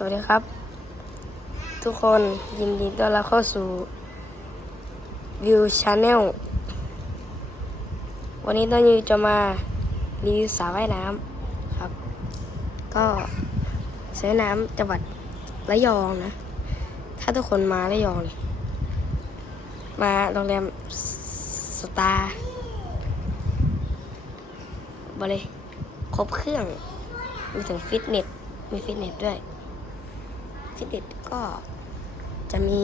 สวัสดีครับ ทุกคนยินดีต้อนรับเข้าสู่วิวชาแนลวันนี้ต้นยูจะมารีวิวสระว่ายน้ำครับ ก็สระว่ายน้ำจังหวัดระยองนะ ถ้าทุกคนมาระยอง มาโรงแรมสตาร์บเลยครบเครื่อง มีถึงฟิตเนสมีฟิตเนสด้วย ฟิตเนสก็จะมี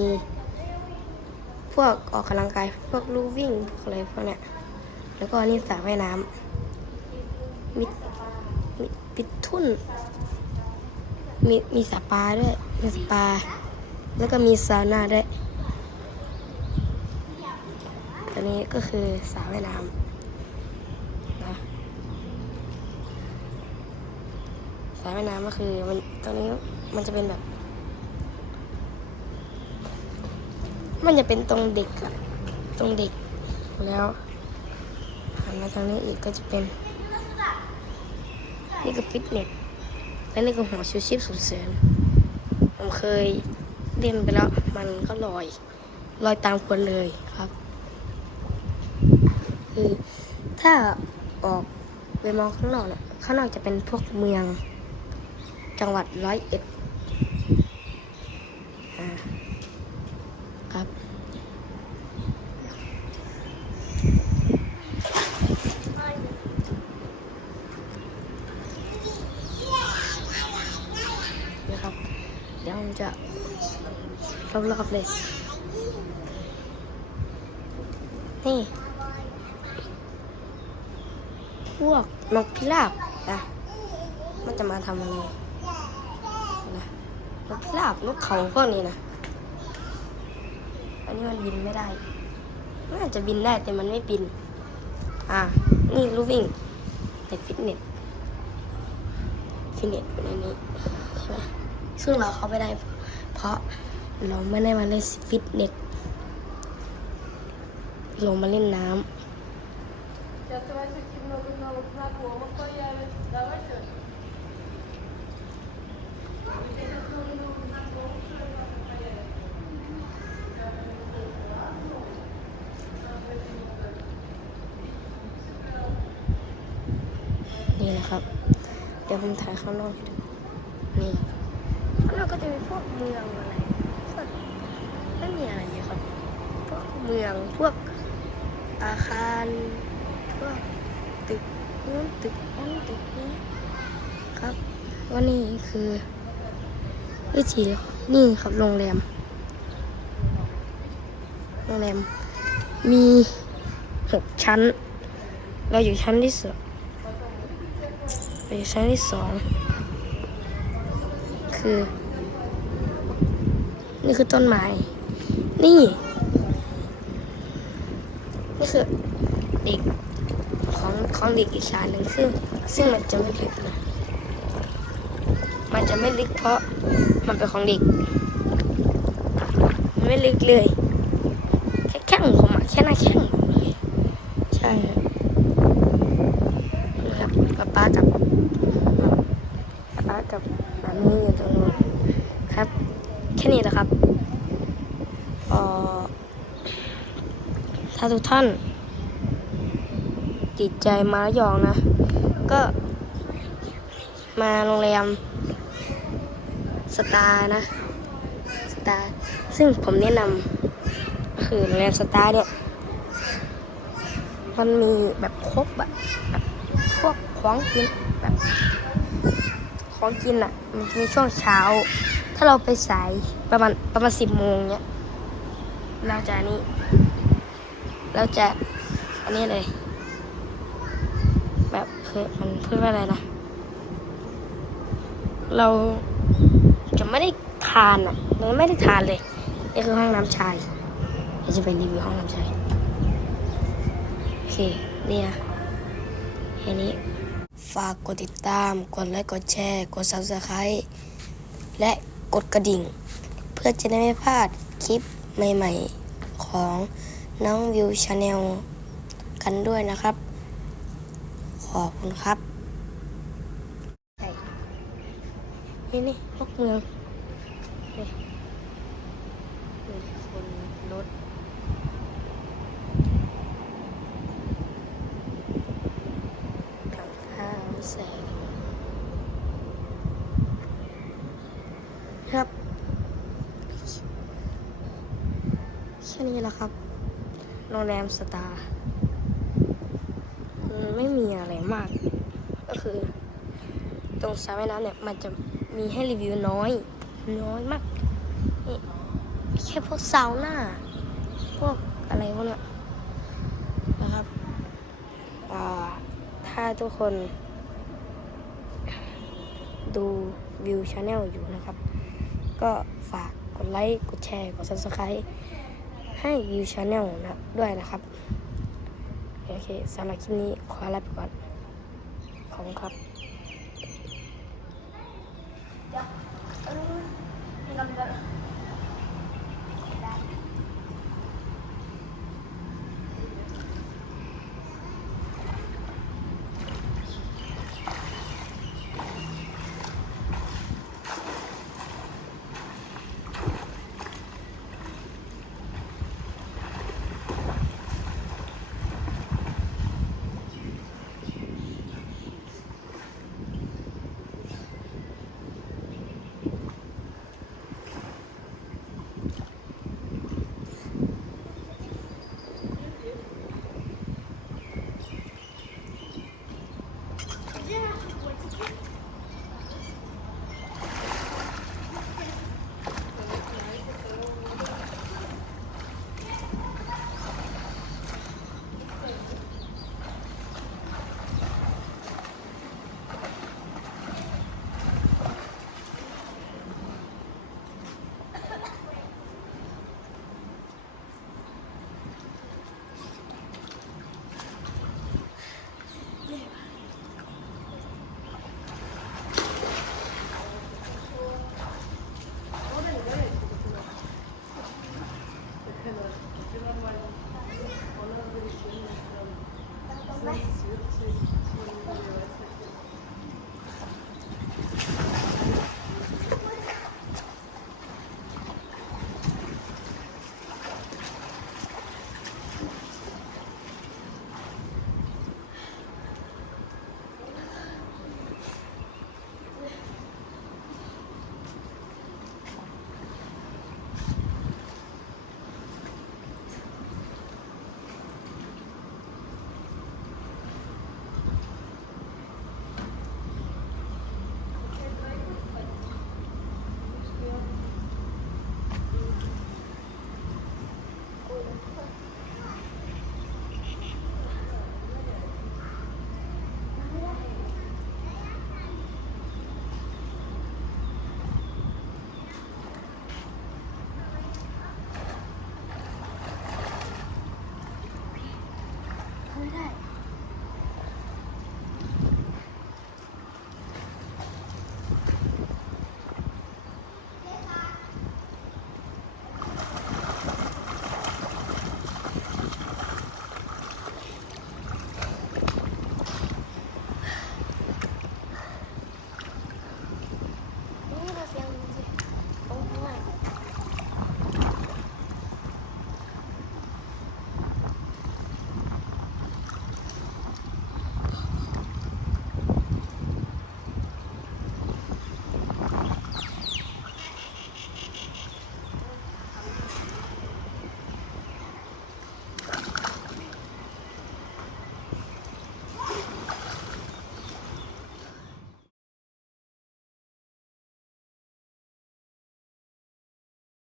พวกออกกำลังกายพวกลู่วิ่งพวกอะไรพวกเนี้ยแล้วก็นี่สระว่ายน้ำมีมีปิดทุ่น มีมีสปาด้วย มีสปา แล้วก็มีซาวน่าด้วยตัวนี้ก็คือสระว่ายน้ำนะสายว่ายน้ำก็คือมันตรงนี้มันจะเป็นแบบ มันจะเป็นตรงเด็กอะตรงเด็ก แล้วหันมาทางนี้อีกก็จะเป็น นี่ก็ฟิตเนส และนี่ก็หัวชูชีพสุดแสนผมเคยเล่นไปแล้ว มันก็ลอย ลอยตามคนเลยครับ คือถ้าออกไปมองข้างนอกเนี่ย ข้างนอกจะเป็นพวกเมือง จังหวัดร้อยเอ็ดอ่าครับ นะครับ เดี๋ ยวผมจะรอบๆเลย นี่ พวกนกพิราบนะมันจะมาทำอะไรนะนกพิราบนกเขาพวกนี้นะ อันนี้มันบินไม่ได้น่าจะบินได้แต่มันไม่บิน อ่า นี่ลูวิ่งในฟิตเนสฟิตเนสอยู่ในนี้ใช่ไหม ซึ่งเราเข้าไม่ได้ เพราะเราไม่ได้มาเล่นฟิตเนสลงมาเล่นน้ำนี่นะครับ เดี๋ยวผมถ่ายข้างนอกให้ดูนี่ ข้าก็จะมีพวกเมืองอะไรพวกไม่มีอะไรเยอะครับ พวกเมืองพวกอาคารพวกตึกนู้นตึกนั้นตึกนี้ครับว่านี่คือวิธีนี่ครับโรงแรมโรงแรมมีหกชั้น เราอยู่ชั้นที่สองไปชั้นที่สองคือ นี่คือต้นไม้ นี่ นี่คือเด็กของของเด็กอีกชาหนึ่งซึ่งซึ่งมันจะไม่ลึกนะ มันจะไม่ลึกเพราะมันเป็นของเด็ก มันไม่ลึกเลย แค่แข้งผมอะแค่หน้าแข้งผมเลยใช่ครับนี่ครับป๊าป๊ากับ ป้ากับมามี่อยู่ตรงนู้นครับ แค่นี้แหละครับถ้าทุกท่านจิตใจมาระยองนะ ก็มาโรงแรมสตาร์นะสตาร์ซึ่งผมแนะนำคือโรงแรมสตาร์เนี่ย มันมีแบบครบแบบพวกของกินแบบของกินอะ มันจะมีช่วงเช้า ถ้าเราไปสายประมาณประมาณสิบโมงเนี้ย เราจะนี้เราจะ อันนี้เลย แบบเพื่อมันเพื่อว่าอะไรนะ เราจะไม่ได้ทานอะเราไม่ได้ทานเลยนี่คือห้องน้ำชายเดี๋ยจะไปรีวิวห้องน้ำชาย โอเค นี่นะแค่นี้ ฝากกดติดตาม กดไลค์ กดแชร์ กด subscribe และ กดกระดิ่ง เพื่อจะได้ไม่พลาดคลิปใหม่ๆ ของน้องวิวชาแนลกันด้วยนะครับ ขอบคุณครับนี่นี่พวกเมืองนี่นี่คนรถกับข้าวแสง ครับแค่นี้แหละครับ โรงแรมสตาร์ไม่มีอะไรมาก ก็คือ ตรงสระว่น้ำเนี่ย มันจะมีให้รีวิวน้อย น้อยมากนี่แค่พวกซาวน่า พวกอะไรพวกเนี้ยนะครับถ้าทุกคนดูวิวชาแนลอยู่นะครับ ก็ฝากกดไลค์ กดแชร์ กดซับสไคร b ์ให้วิวชาแนลนะด้วยนะครับ โอเคสำหรับคลิปนี้ขอลาไปก่อน ขอบคุณครับเดี๋